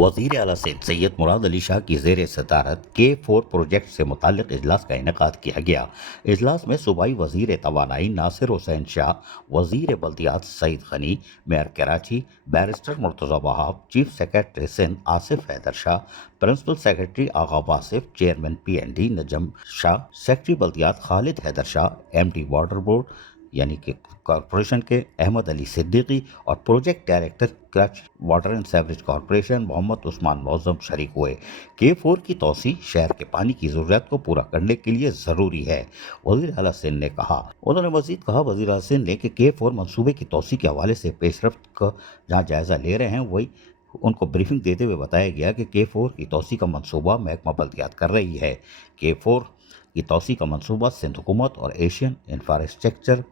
वज़ीर आला सिंध सैयद मुराद अली शाह की ज़ेर सदारत K4 प्रोजेक्ट से मुताल्लिक़ इजलास का इनेकाद किया गया। इजलास में सूबाई वज़ीर तवानाई नासिर हुसैन शाह, वज़ीर बल्दियात Saeed Ghani, mayor Karachi barrister Murtaza Wahab, chief secretary Sindh Asif Haider Shah, principal secretary Agha Wasif, chairman PND Najam Shah, secretary बल्दियात Khalid Haider Shah, MD water board यानी कि कॉरपोरेशन के अहमद अली सिद्दीकी और प्रोजेक्ट डायरेक्टर कच्छ water and sewerage corporation Mohammad Usman Moazzam शरीक हुए। K4 की तोसी शहर के पानी की ज़रूरत को पूरा करने के लिए ज़रूरी है, वज़ीर आला सिंध ने कहा। उन्होंने मज़ीद कहा, वज़ीर आला सिंध ने कि K4 मनसूबे की तोसी के हवाले से पेशरफ्त का जहाँ जायज़ा ले रहे हैं, वही उनको ब्रीफिंग देते हुए बताया गया कि K4 की तोसी का मनसूबा महकमा बल्दियात कर रही है। K4 की तोसी का मनसूबा सिंध हुकूमत और एशियन इंफ्रास्ट्रक्चर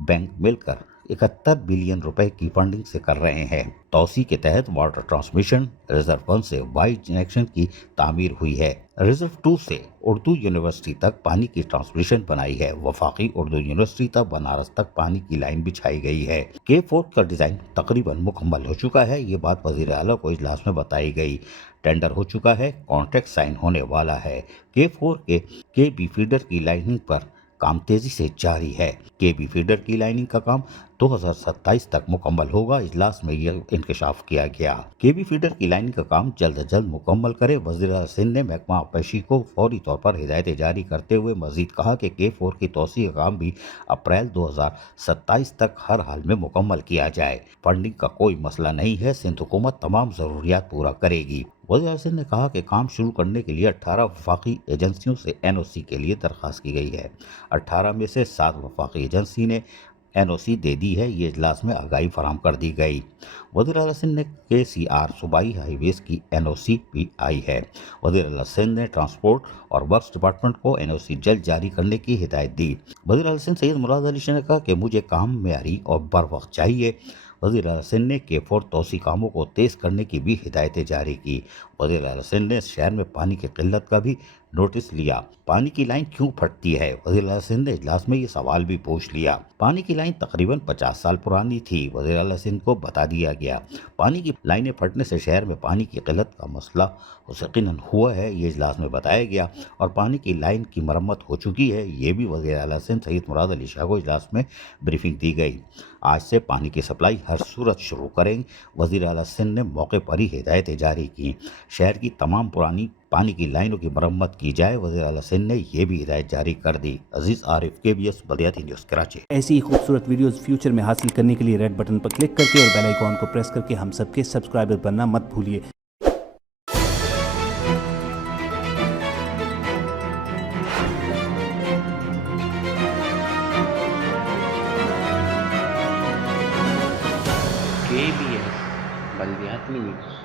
बैंक मिलकर 71 बिलियन रुपए की फंडिंग से कर रहे हैं। तोसी के तहत वाटर ट्रांसमिशन रिजर्व 1 से वाई कनेक्शन की तामीर हुई है। रिजर्व 2 से उर्दू यूनिवर्सिटी तक पानी की ट्रांसमिशन बनाई है। वफाकी उर्दू यूनिवर्सिटी तक बनारस तक पानी की लाइन बिछाई गई है। K4 का डिजाइन तकरीबन मुकम्मल हो चुका है। ये बात वजीर आला को इजलास में बताई गई। टेंडर हो चुका है, कॉन्ट्रैक्ट साइन होने वाला है। K4 के KB फीडर की लाइनिंग पर काम तेजी से जारी है। KB फीडर की लाइनिंग का काम 2027 तक मुकम्मल होगा। इजलास में यह इंकशाफ किया गया। KB फीडर की लाइनिंग का काम जल्द अज जल्द मुकम्मल करे। वज़ीर आला सिंध ने महकमा आबपैशी को फौरी तौर पर हिदायतें जारी करते हुए मजीद कहा कि K4 की तोसी का काम भी अप्रैल 2027 तक हर हाल में मुकम्मल किया जाए। फंडिंग का कोई मसला नहीं है, सिंध हुकूमत तमाम ज़रूरियात पूरा करेगी। वज़ीर आला सिंध ने कहा कि काम शुरू करने के लिए 18 वफाकी एजेंसियों से NOC के लिए दरख्वास्त की गई है। 18 में से 7 वफाकी एजेंसी ने NOC दे दी है। ये इजलास में आगाही फराहम कर दी गई। वज़ीर आला सिंध ने KCR सूबाई हाईवेज की NOC भी आई है। वज़ीर आला सिंध ने ट्रांसपोर्ट और वर्क्स डिपार्टमेंट को NOC जल्द जारी करने की हिदायत दी। वज़ीर आला सिंध सैयद मुराद अली शाह ने कहा कि मुझे काम मेयारी और बर वक्त चाहिए। वज़ीर आला सिंध ने K4 तोसी कामों को तेज़ करने की भी हिदायतें जारी की। वज़ीर आला सिंध ने शहर में पानी की किल्लत का भी नोटिस लिया। पानी की लाइन क्यों फटती है? वज़ीर आला सिंध ने इजलास में ये सवाल भी पूछ लिया। पानी की लाइन तकरीबन 50 साल पुरानी थी। वज़ीर आला सिंध को बता दिया गया। पानी की लाइनें फटने से शहर में पानी की किल्लत का मसला यकीनन हुआ है, ये इजलास में बताया गया और पानी की लाइन की मरम्मत हो चुकी है। ये भी वज़ीर आला सिंध सैयद मुराद अली शाह को इजलास में ब्रीफिंग दी गई। आज से पानी की सप्लाई हर सूरत शुरू करेंगे। वज़ीर आला सिंध ने मौके पर ही हिदायतें जारी की। शहर की तमाम पुरानी पानी की लाइनों की मरम्मत की जाए। वज़ीर आला सिंध ने यह भी हिदायत जारी कर दी। अजीज आरिफ, KBS बल्दियाती न्यूज़ कराची। ऐसी ही खूबसूरत वीडियोस फ्यूचर में हासिल करने के लिए रेड बटन पर क्लिक करके और बेल आइकॉन को प्रेस करके हम सबके सब्सक्राइबर बनना मत भूलिए। KBS बल्दियाती न्यूज़।